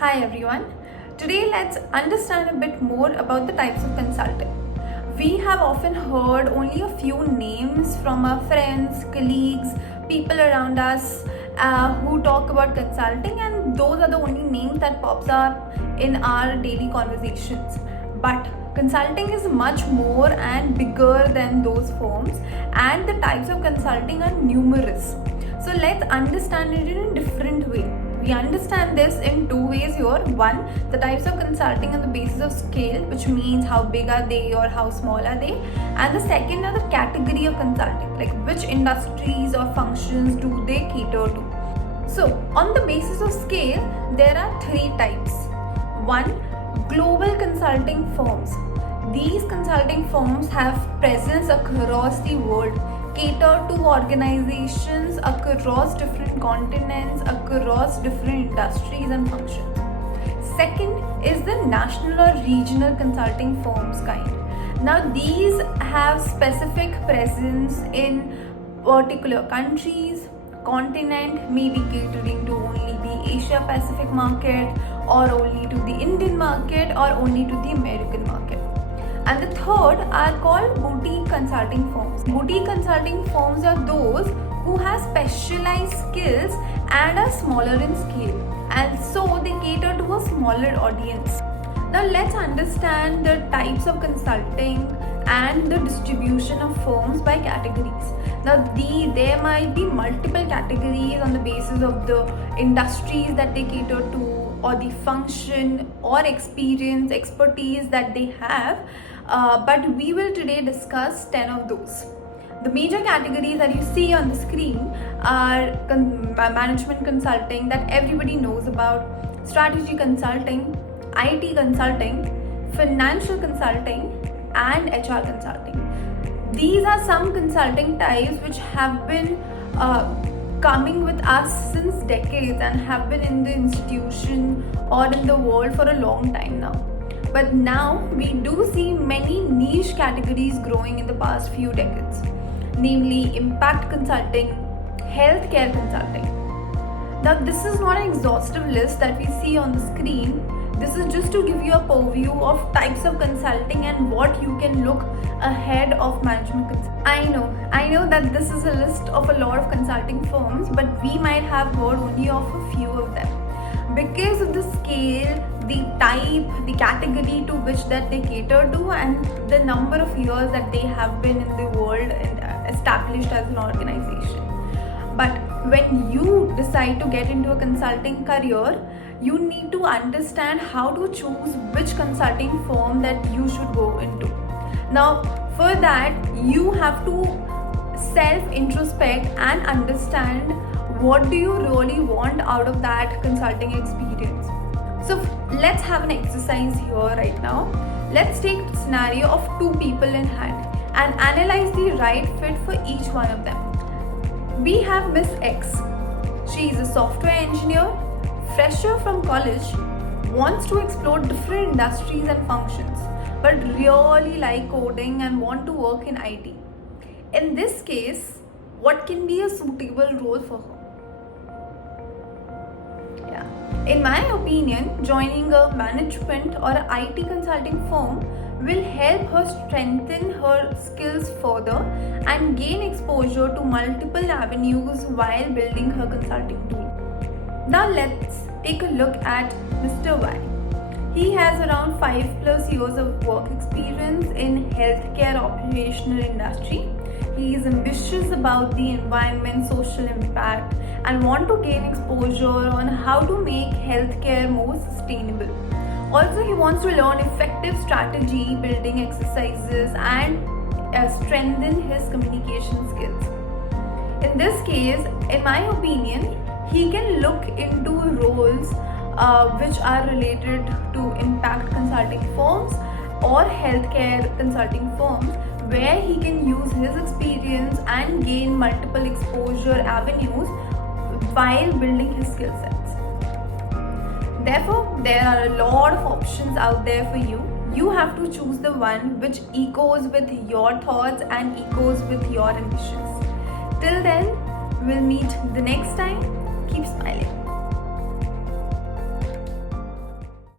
Hi everyone. Today let's understand a bit more about the types of consulting. We have often heard only a few names from our friends, colleagues, people around us who talk about consulting, and those are the only names that pops up in our daily conversations. But consulting is much more and bigger than those forms, and the types of consulting are numerous. So let's understand it in a different way. We understand this in two ways here. One, the types of consulting on the basis of scale, which means how big are they or how small are they. And the second are the category of consulting, like which industries or functions do they cater to. So on the basis of scale, there are three types. One, global consulting firms. These consulting firms have presence across the world, cater to organizations across different continents, across different industries and functions. Second is the national or regional consulting firms kind. Now these have specific presence in particular countries, continent, maybe catering to only the Asia Pacific market or only to the Indian market or only to the American market. And the third are called boutique consulting firms. Boutique consulting firms are those who have specialized skills and are smaller in scale, and so they cater to a smaller audience. Now let's understand the types of consulting and the distribution of firms by categories. Now there might be multiple categories on the basis of the industries that they cater to, or the function or experience, expertise that they have. But we will today discuss 10 of those. The major categories that you see on the screen are management consulting that everybody knows about, strategy consulting, IT consulting, financial consulting, and HR consulting. These are some consulting types which have been coming with us since decades and have been in the institution or in the world for a long time now. But now we do see many niche categories growing in the past few decades, namely impact consulting, healthcare consulting. Now this is not an exhaustive list that we see on the screen. This is just to give you a purview of types of consulting and what you can look ahead of management consulting. I know that this is a list of a lot of consulting firms, but we might have heard only of a few of them. Because of the scale, the type, the category to which that they cater to, and the number of years that they have been in the world and established as an organization. But when you decide to get into a consulting career, you need to understand how to choose which consulting firm that you should go into. Now, for that, you have to self-introspect and understand what do you really want out of that consulting experience. So let's have an exercise here right now. Let's take a scenario of two people in hand and analyze the right fit for each one of them. We have Miss X. She is a software engineer, fresher from college, wants to explore different industries and functions, but really like coding and want to work in IT. In this case, what can be a suitable role for her? In my opinion, joining a management or an IT consulting firm will help her strengthen her skills further and gain exposure to multiple avenues while building her consulting tool. Now let's take a look at Mr. Y. He has around 5+ years of work experience in healthcare operational industry. He is ambitious about the environment, social impact, and want to gain exposure on how to make healthcare more sustainable. Also, he wants to learn effective strategy building exercises and strengthen his communication skills. In this case, in my opinion, he can look into roles which are related to impact consulting firms or healthcare consulting firms, where he can use his experience and gain multiple exposure avenues while building his skill sets. Therefore, there are a lot of options out there for you. You have to choose the one which echoes with your thoughts and echoes with your ambitions. Till then, we'll meet the next time. Keep smiling.